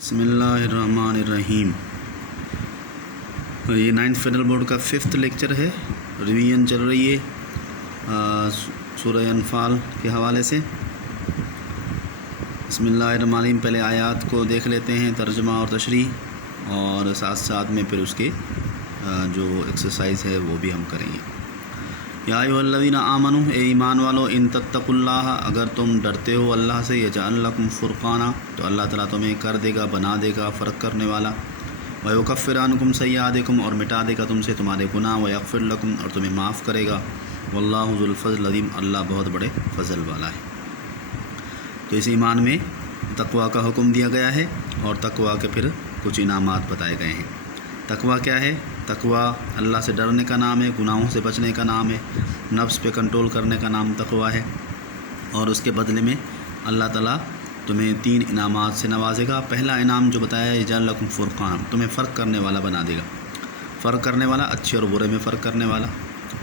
بسم اللہ الرحمن الرحیم۔ یہ 9th فیڈرل بورڈ کا 5th لیکچر ہے، ریویژن چل رہی ہے سورہ انفال کے حوالے سے۔ بسم اللہ الرحمن الرحیم۔ پہلے آیات کو دیکھ لیتے ہیں، ترجمہ اور تشریح، اور ساتھ ساتھ میں پھر اس کے جو ایکسرسائز ہے وہ بھی ہم کریں گے۔ یا ایھا الذین آمنوا، اے ایمان والو، ان تتقوا اللہ، اگر تم ڈرتے ہو اللہ سے، یجعل لکم فرقانا، تو اللہ تعالیٰ تمہیں کر دے گا، بنا دے گا فرق کرنے والا، ویکفر عنکم سیئاتکم، اور مٹا دے گا تم سے تمہارے گناہ، ویغفر لکم، اور تمہیں معاف کرے گا، واللہ ذو الفضل العظیم، اللہ بہت بڑے فضل والا ہے۔ تو اس ایمان میں تقویٰ کا حکم دیا گیا ہے، اور تقویٰ کے پھر کچھ انعامات بتائے گئے ہیں۔ تقویٰ کیا ہے؟ تقویٰ اللہ سے ڈرنے کا نام ہے، گناہوں سے بچنے کا نام ہے، نفس پہ کنٹرول کرنے کا نام تقویٰ ہے، اور اس کے بدلے میں اللہ تعالیٰ تمہیں 3 انعامات سے نوازے گا۔ پہلا انعام جو بتایا ہے، یجعل لکم فرقان، تمہیں فرق کرنے والا بنا دے گا۔ فرق کرنے والا، اچھے اور برے میں فرق کرنے والا،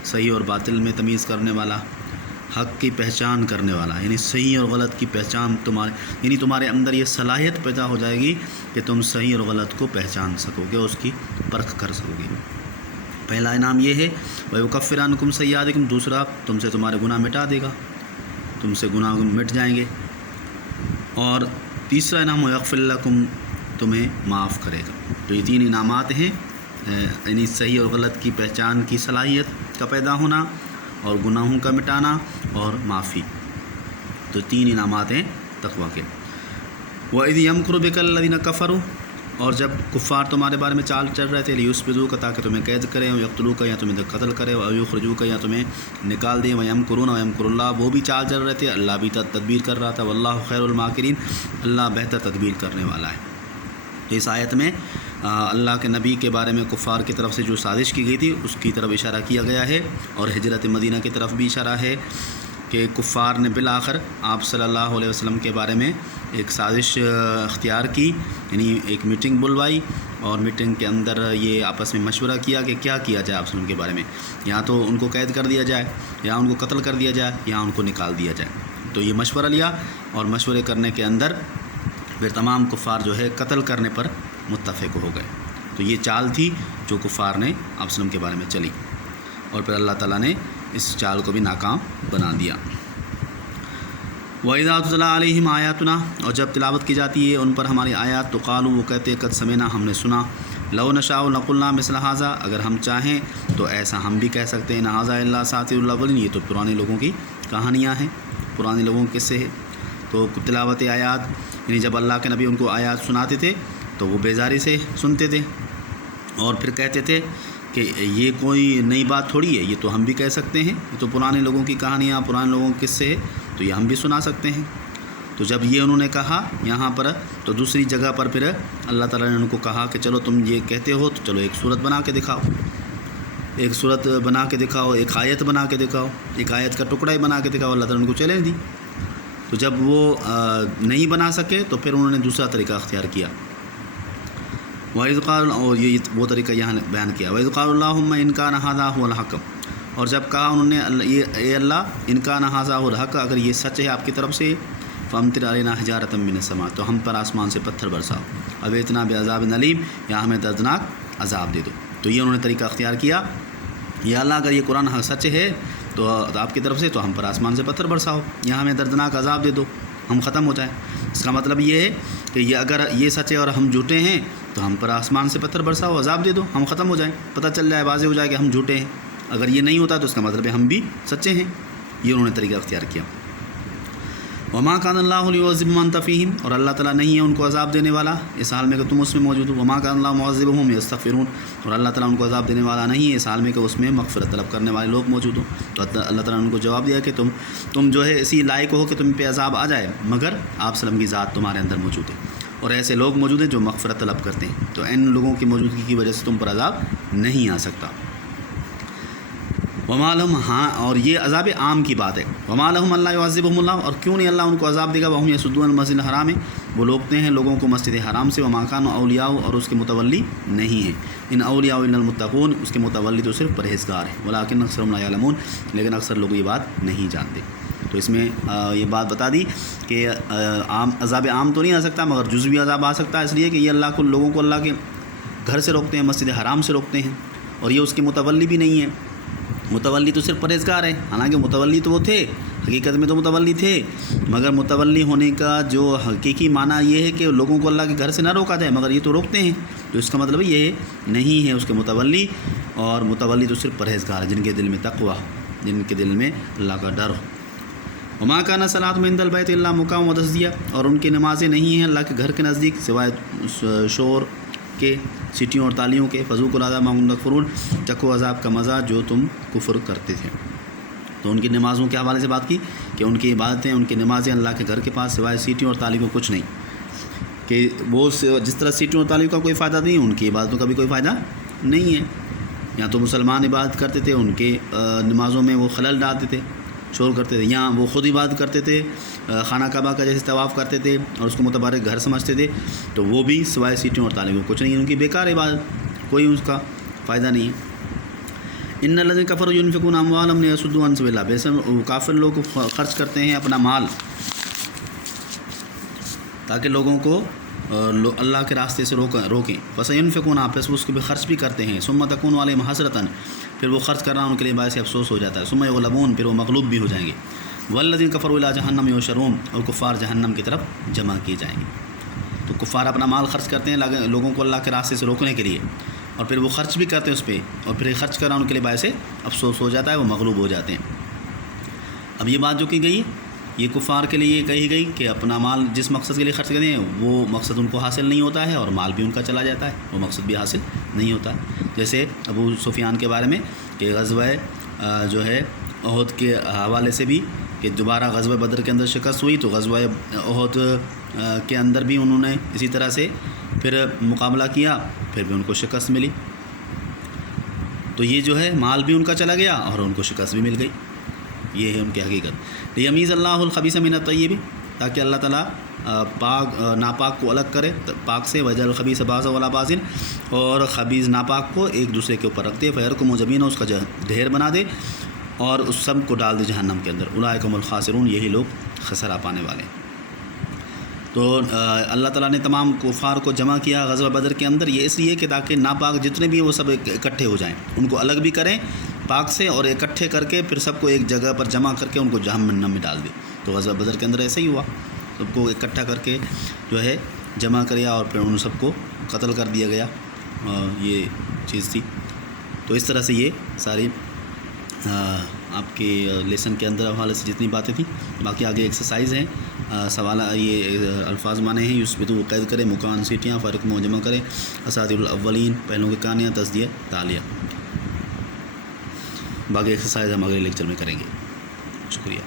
صحیح اور باطل میں تمیز کرنے والا، حق کی پہچان کرنے والا، یعنی صحیح اور غلط کی پہچان تمہارے اندر یہ صلاحیت پیدا ہو جائے گی کہ تم صحیح اور غلط کو پہچان سکو گے، اس کی پرکھ کر سکو گے۔ پہلا انعام یہ ہے، وَيُكَفِّرُ عَنْكُمْ سَيِّئَاتِكُمْ، دوسرا تم سے تمہارے گناہ مٹا دے گا، تم سے گناہ مٹ جائیں گے، اور تیسرا انعام وَيَغْفِرْ لَكُمْ، تمہیں معاف کرے گا۔ تو یہ 3 انعامات ہیں، یعنی صحیح اور غلط کی پہچان کی صلاحیت کا پیدا ہونا، اور گناہوں کا مٹانا، اور معافی۔ تو 3 انعامات ہیں تقویٰ کے۔ وَإِذْ يَمْكُرُ بِكَ الَّذِينَ كَفَرُوا، اور جب کفار تمہارے بارے میں چال چل رہے تھے، لِيُثْبِتُوكَ، تاکہ تمہیں قید کریں، وَيَقْتُلُوكَ، یا تمہیں قتل کرے، وَيُخْرِجُوكَ، یا تمہیں نکال دیں، وَيَمْكُرُونَ وَيَمْكُرُ اللَّهُ، وہ بھی چال چل رہے تھے، اللہ بھی تدبیر کر رہا تھا، وَاللَّهُ خَيْرُ الْمَاكِرِينَ، اللہ بہتر تدبیر کرنے والا ہے۔ تو اس آیت میں اللہ کے نبی کے بارے میں کفار کی طرف سے جو سازش کی گئی تھی اس کی طرف اشارہ کیا گیا ہے، اور ہجرت مدینہ کی طرف بھی اشارہ ہے کہ کفار نے بالآخر آپ صلی اللہ علیہ وسلم کے بارے میں ایک سازش اختیار کی، یعنی ایک میٹنگ بلوائی، اور میٹنگ کے اندر یہ آپس میں مشورہ کیا کہ کیا کیا جائے آپ صلی اللہ علیہ وسلم کے بارے میں، یا تو ان کو قید کر دیا جائے، یا ان کو قتل کر دیا جائے، یا ان کو نکال دیا جائے۔ تو یہ مشورہ لیا، اور مشورے کرنے کے اندر پھر تمام کفار جو ہے قتل کرنے پر متفق ہو گئے۔ تو یہ چال تھی جو کفار نے آپ صلی اللہ علیہ وسلم کے بارے میں چلی، اور پھر اللہ تعالیٰ نے اس چال کو بھی ناکام بنا دیا۔ وَإِذَا تُتْلَىٰ عَلَيْهِمْ آيَاتُنَا، اور جب تلاوت کی جاتی ہے ان پر ہماری آیات، تو قالوا، وہ کہتے قد سمعنا، ہم نے سنا، لو نشاء لقلنا مثل هذا، اگر ہم چاہیں تو ایسا ہم بھی کہہ سکتے ہیں، نہ هذا الا اساطیر الاولین، یہ تو پرانے لوگوں کی کہانیاں ہیں، پرانے لوگوں کے قصے ہیں۔ تو تلاوت آیات، یعنی جب اللہ کے نبی ان کو آیات سناتے تھے تو وہ بیزاری سے سنتے تھے، اور پھر کہتے تھے کہ یہ کوئی نئی بات تھوڑی ہے، یہ تو ہم بھی کہہ سکتے ہیں، یہ تو پرانے لوگوں کی کہانیاں، پرانے لوگوں کے قصے ہیں، تو یہ ہم بھی سنا سکتے ہیں۔ تو جب یہ انہوں نے کہا یہاں پر، تو دوسری جگہ پر پھر اللہ تعالیٰ نے ان کو کہا کہ چلو تم یہ کہتے ہو تو چلو ایک صورت بنا کے دکھاؤ، ایک صورت بنا کے دکھاؤ، ایک آیت بنا کے دکھاؤ، ایک آیت کا ٹکڑا ہی بنا کے دکھاؤ۔ اللہ تعالیٰ نے ان کو چیلنج دی۔ تو جب وہ نہیں بنا سکے تو پھر انہوں نے دوسرا طریقہ اختیار کیا، وَإِذْ قَالُوا، اور یہ وہ طریقہ یہاں بیان کیا، وَإِذْ قَالُوا اللَّهُمَّ إِنْ كَانَ هَذَا هُوَ الْحَقُّ، اور جب کہا انہوں نے اے اللہ، إِنْ كَانَ هَذَا هُوَ الْحَقُّ، اگر یہ سچ ہے آپ کی طرف سے، فَأَمْطِرْ عَلَيْنَا حِجَارَةً مِّنَ السَّمَاءِ، تو ہم پر آسمان سے پتھر برساؤ، أَوْ ائْتِنَا بِعَذَابٍ أَلِيمٍ، یا ہمیں دردناک عذاب دے دو۔ تو یہ انہوں نے طریقہ اختیار کیا، یا اللہ اگر یہ قرآن سچ ہے تو آپ کی طرف سے، تو ہم پر آسمان سے پتھر برساؤ، یا ہمیں دردناک عذاب دے دو، ہم ختم ہو جائیں۔ اس کا مطلب یہ ہے کہ یہ اگر یہ سچ ہے اور ہم جھوٹے ہیں تو ہم پر آسمان سے پتھر برساؤ، عذاب دے دو، ہم ختم ہو جائیں، پتہ چل جائے، واضح ہو جائے کہ ہم جھوٹے ہیں۔ اگر یہ نہیں ہوتا تو اس کا مطلب ہے ہم بھی سچے ہیں۔ یہ انہوں نے طریقہ اختیار کیا۔ وما کان اللہ لیعذب من انت فیہم، اور اللہ تعالیٰ نہیں ہے ان کو عذاب دینے والا اس حال میں کہ تم اس میں موجود ہو۔ وما کان اللہ معذبہم یستغفرون، اور اللہ تعالیٰ ان کو عذاب دینے والا نہیں ہے اس حال میں کہ اس میں مغفرت طلب کرنے والے لوگ موجود ہوں۔ تو اللہ تعالیٰ نے ان کو جواب دیا کہ تم جو ہے اسی لائق ہو کہ تم پہ عذاب آ جائے، مگر آپ وسلم کی ذات تمہارے اندر موجود ہے، اور ایسے لوگ موجود ہیں جو مغفرت طلب کرتے ہیں، تو ان لوگوں کی موجودگی کی وجہ سے تم پر عذاب نہیں آ سکتا۔ وما لہم، ہاں، اور یہ عذاب عام کی بات ہے، وما لہم اللہ یعذبہم اللہ، اور کیوں نہیں اللہ ان کو عذاب دے گا، وہم یصدون المسجد الحرام، وہ روکتے ہیں لوگوں کو مسجد حرام سے، وما کانوا اولیاء، اور اس کے متولی نہیں ہیں، ان اولیاء الا المتقون، اس کے متولی تو صرف پرہیزگار ہیں، ولکن اکثرهم لا یعلمون، لیکن اکثر لوگ یہ بات نہیں جانتے۔ تو اس میں یہ بات بتا دی کہ عذاب عام تو نہیں آ سکتا مگر جزوی عذاب آ سکتا ہے، اس لیے کہ یہ اللہ کو لوگوں کو اللہ کے گھر سے روکتے ہیں، مسجد حرام سے روکتے ہیں، اور یہ اس کے متولی بھی نہیں ہے۔ متولی تو صرف پرہیزگار ہے، حالانکہ متولی تو وہ تھے، حقیقت میں تو متولی تھے، مگر متولی ہونے کا جو حقیقی معنی یہ ہے کہ لوگوں کو اللہ کے گھر سے نہ روکا جائے، مگر یہ تو روکتے ہیں، تو اس کا مطلب یہ نہیں ہے اس کے متولی، اور متولی تو صرف پرہیزگار ہے جن کے دل میں تقویٰ، جن کے دل میں اللہ کا ڈر ہو۔ وما کان صلاۃ عند البیت الا مقام و تصدیہ، اور ان کی نمازیں نہیں ہیں اللہ کے گھر کے نزدیک سوائے شور کے، سیٹیوں اور تالیوں کے، فذوقوا العذاب ما کنتم تکفرون، چکھو عذاب کا مزہ جو تم کفر کرتے تھے۔ تو ان کی نمازوں کے حوالے سے بات کی کہ ان کی عبادتیں، ان کی نمازیں اللہ کے گھر کے پاس سوائے سیٹیوں اور تالیوں کو کچھ نہیں، کہ وہ جس طرح سیٹیوں اور تالیوں کا کوئی فائدہ نہیں، ان کی عبادتوں کا بھی کوئی فائدہ نہیں ہے۔ یا تو مسلمان عبادت کرتے تھے، ان کے نمازوں میں وہ خلل ڈالتے تھے، شور کرتے تھے، یا وہ خود عبادت کرتے تھے، خانہ کعبہ کا جیسے طواف کرتے تھے اور اس کو متبارک گھر سمجھتے تھے، تو وہ بھی سوائے سیٹیوں اور تالیوں کو کچھ نہیں، ان کی بیکار عبادت، کوئی اس کا فائدہ نہیں ہے۔ ان الذین کفروا ينفقون اموالهم ليصدوا عن سبیل اللہ، بے کافر لوگ خرچ کرتے ہیں اپنا مال تاکہ لوگوں کو اللہ کے راستے سے روکیں، فسينفقون، پس اس کو بھی خرچ بھی کرتے ہیں، ثم تكون عليهم حسرة، پھر وہ خرچ کرنا ان کے لیے باعث افسوس ہو جاتا ہے، ثم يغلبون، پھر وہ مغلوب بھی ہو جائیں گے، والذین کفروا الى جہنم یحشرون، اور کفار جہنم کی طرف جمع کیے جائیں گے۔ تو کفار اپنا مال خرچ کرتے ہیں لوگوں کو اللہ کے راستے سے روکنے کے لیے، اور پھر وہ خرچ بھی کرتے ہیں اس پہ، اور پھر خرچ کرنا ان کے لیے باعث افسوس ہو جاتا ہے، وہ مغلوب ہو جاتے ہیں۔ اب یہ بات جو کی گئی، یہ کفار کے لیے کہی گئی کہ اپنا مال جس مقصد کے لیے خرچ کرتے ہیں وہ مقصد ان کو حاصل نہیں ہوتا ہے، اور مال بھی ان کا چلا جاتا ہے، وہ مقصد بھی حاصل نہیں ہوتا۔ جیسے ابو سفیان کے بارے میں کہ غزوہ جو ہے احد کے حوالے سے بھی، کہ دوبارہ غزوہ بدر کے اندر شکست ہوئی، تو غزوہ احد کے اندر بھی انہوں نے اسی طرح سے پھر مقابلہ کیا، پھر بھی ان کو شکست ملی۔ تو یہ جو ہے مال بھی ان کا چلا گیا اور ان کو شکست بھی مل گئی، یہ ہے ان کی حقیقت۔ لیمیز اللہ الخبیث من الطیب، تاکہ اللہ تعالیٰ ناپاک کو الگ کرے پاک سے، وجعل الخبیث بعضا علی بعض، اور خبیث ناپاک کو ایک دوسرے کے اوپر رکھ دے، فیرکم جمیعا، اس کا ڈھیر بنا دے اور اس سب کو ڈال دے جہنم کے اندر، اولئک هم الخاسرون، یہی لوگ خسارہ پانے والے ہیں۔ تو اللہ تعالیٰ نے تمام کفار کو جمع کیا غزوہ بدر کے اندر، یہ اس لیے کہ تاکہ ناپاک جتنے بھی وہ سب اکٹھے ہو جائیں، ان کو الگ بھی کریں پاک سے، اور اکٹھے کر کے پھر سب کو ایک جگہ پر جمع کر کے ان کو جہنم میں ڈال دے۔ تو غزوہ بدر کے اندر ایسا ہی ہوا، سب کو اکٹھا کر کے جو ہے جمع کریا اور پھر ان سب کو قتل کر دیا گیا، یہ چیز تھی۔ تو اس طرح سے یہ ساری آپ کے لیسن کے اندر حوالے سے جتنی باتیں تھیں، باقی آگے ایکسرسائز ہیں، سوال یہ الفاظ مانے ہیں، اس پہ تو وہ قید کریں، مکان سیٹیاں، فرق میں جمع کریں، اساطیر الاولین، پہلوں کی کہانیاں، تصدیہ تالیہ۔ باقی ایکسرسائز ہم اگلے لیکچر میں کریں گے۔ شکریہ۔